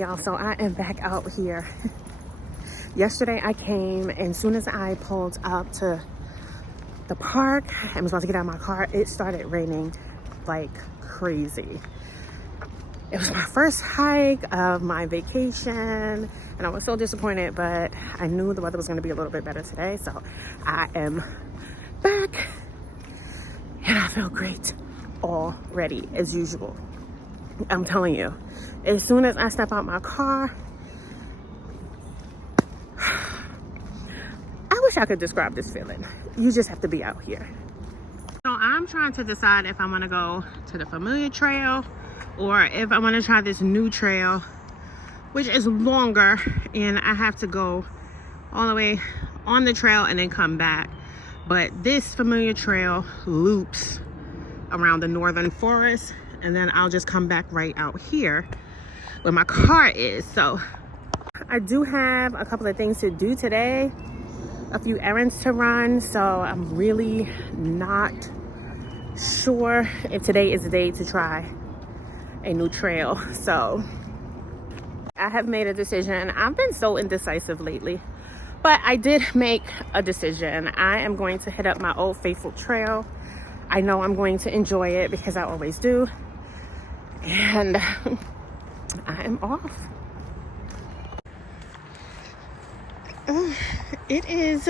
Y'all, so I am back out here. Yesterday I came, and as soon as I pulled up to the park and was about to get out of my car, it started raining like crazy. It was my first hike of my vacation, and I was so disappointed, but I knew the weather was going to be a little bit better today, so I am back, and I feel great already, as usual. I'm telling you, as soon as I step out my car, I wish I could describe this feeling. You just have to be out here. So I'm trying to decide if I want to go to the familiar trail or if I want to try this new trail, which is longer, and I have to go all the way on the trail and then come back. But this familiar trail loops around the northern forest, and then I'll just come back right out here where my car is. So I do have a couple of things to do today, a few errands to run, so I'm really not sure if today is the day to try a new trail. So I have made a decision. I've been so indecisive lately, but I did make a decision. I am going to hit up my old faithful trail. I know I'm going to enjoy it because I always do, and I am off. It is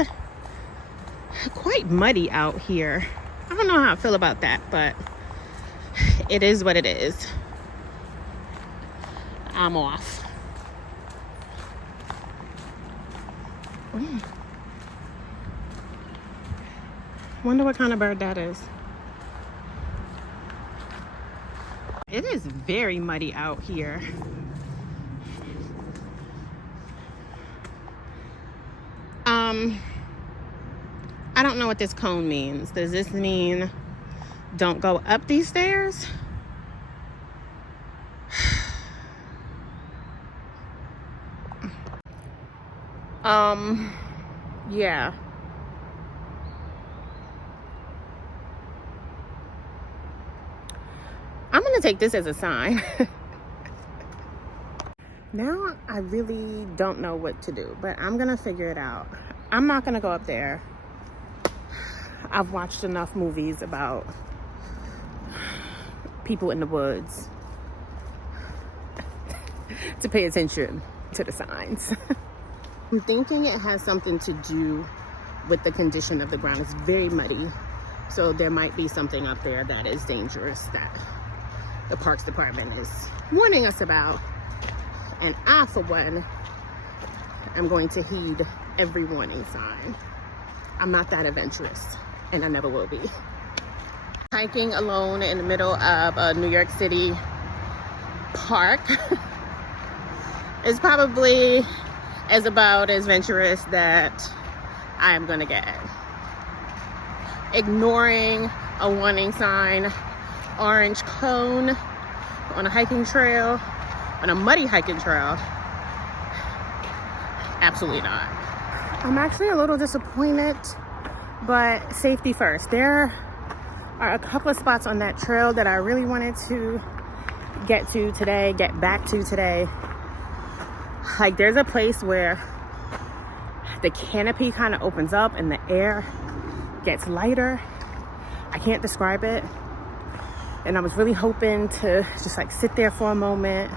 quite muddy out here. I don't know how I feel about that, but it is what it is. I'm off. Wonder what kind of bird that is. It is very muddy out here. I don't know what this cone means. Does this mean don't go up these stairs? Yeah. I'm gonna take this as a sign. Now I really don't know what to do, but I'm gonna figure it out. I'm not gonna go up there. I've watched enough movies about people in the woods to pay attention to the signs. I'm thinking it has something to do with the condition of the ground. It's very muddy, so there might be something up there that is dangerous that the Parks Department is warning us about. And I, for one, am going to heed every warning sign. I'm not that adventurous, and I never will be. Hiking alone in the middle of a New York City park is probably about as adventurous that I am gonna get. Ignoring a warning sign, orange cone on a hiking trail, on a muddy hiking trail, absolutely not. I'm actually a little disappointed, but safety first. There are a couple of spots on that trail that I really wanted to get back to today. Like, there's a place where the canopy kind of opens up and the air gets lighter. I can't describe it. And I was really hoping to just like sit there for a moment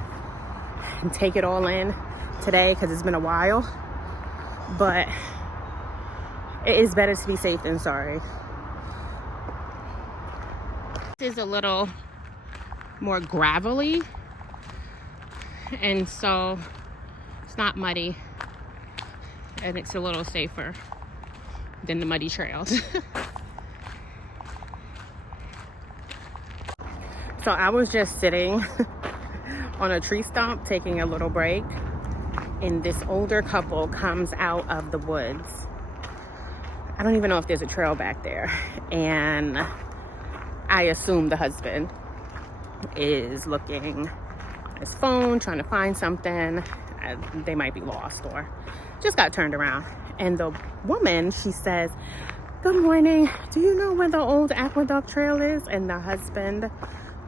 and take it all in today, because it's been a while. But it is better to be safe than sorry. This is a little more gravelly, and so it's not muddy, and it's a little safer than the muddy trails. So I was just sitting on a tree stump taking a little break, and this older couple comes out of the woods. I don't even know if there's a trail back there, and I assume the husband is looking on his phone trying to find something. They might be lost or just got turned around. And the woman, she says, "Good morning, do you know where the old aqueduct trail is?" And the husband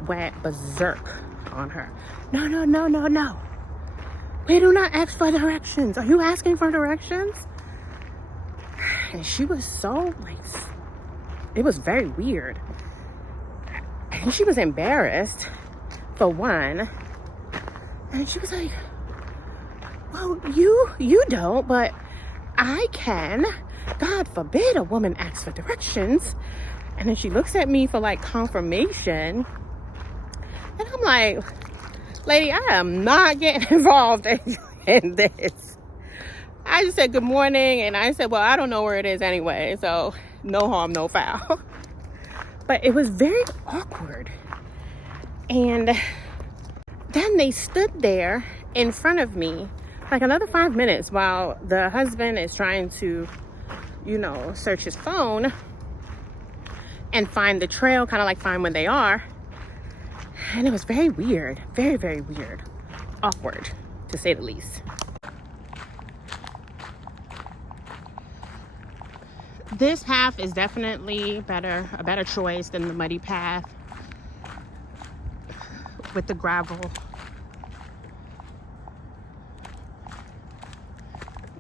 went berserk on her. No. we do not ask for directions. Are you asking for directions? And she was so like, it was very weird. And she was embarrassed, for one. And she was like, well, you don't, but I can. God forbid a woman asks for directions. And then she looks at me for like confirmation. And I'm like, lady, I am not getting involved in this. I just said good morning, and I said, well, I don't know where it is anyway, so no harm, no foul. But it was very awkward. And then they stood there in front of me like another 5 minutes while the husband is trying to, you know, search his phone and find the trail, kind of like find where they are. And it was very weird, very, very weird. Awkward, to say the least. This path is definitely a better choice than the muddy path with the gravel.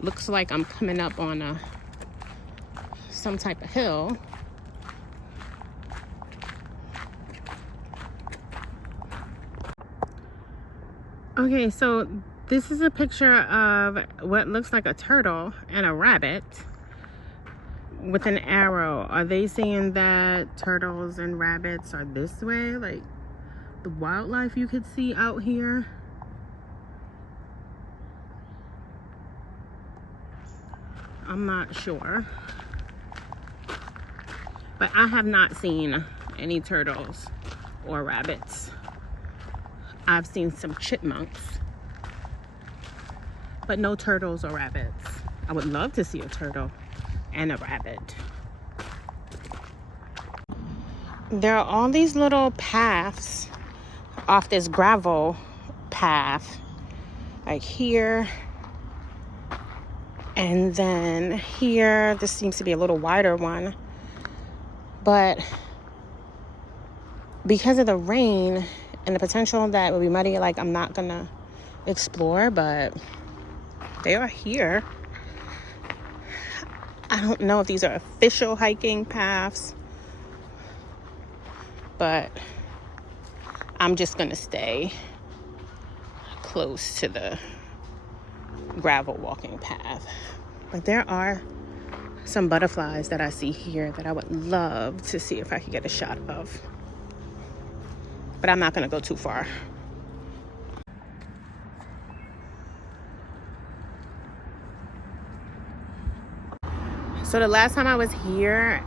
Looks like I'm coming up on some type of hill. Okay, so this is a picture of what looks like a turtle and a rabbit with an arrow. Are they saying that turtles and rabbits are this way? Like the wildlife you could see out here? I'm not sure. But I have not seen any turtles or rabbits. I've seen some chipmunks, but no turtles or rabbits. I would love to see a turtle and a rabbit. There are all these little paths off this gravel path, like here, and then here. This seems to be a little wider one, but because of the rain and the potential that it would be muddy, like I'm not gonna explore, but they are here. I don't know if these are official hiking paths, but I'm just gonna stay close to the gravel walking path. But there are some butterflies that I see here that I would love to see if I could get a shot of. But I'm not gonna go too far. So the last time I was here,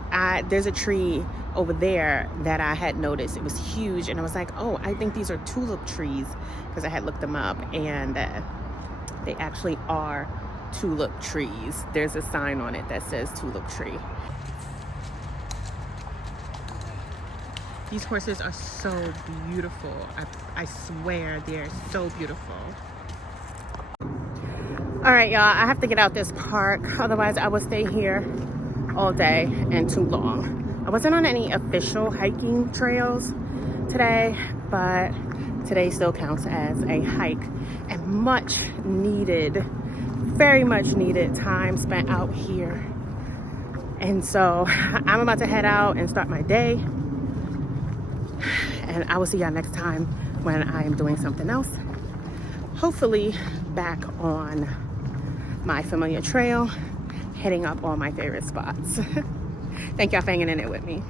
there's a tree over there that I had noticed. It was huge, and I was like, oh, I think these are tulip trees, because I had looked them up, and they actually are tulip trees. There's a sign on it that says tulip tree. These horses are so beautiful. I swear they're so beautiful. All right, y'all, I have to get out this park. Otherwise, I will stay here all day and too long. I wasn't on any official hiking trails today, but today still counts as a hike and much needed, very much needed time spent out here. And so I'm about to head out and start my day. And I will see y'all next time when I am doing something else. Hopefully back on my familiar trail, heading up all my favorite spots. Thank y'all for hanging in it with me.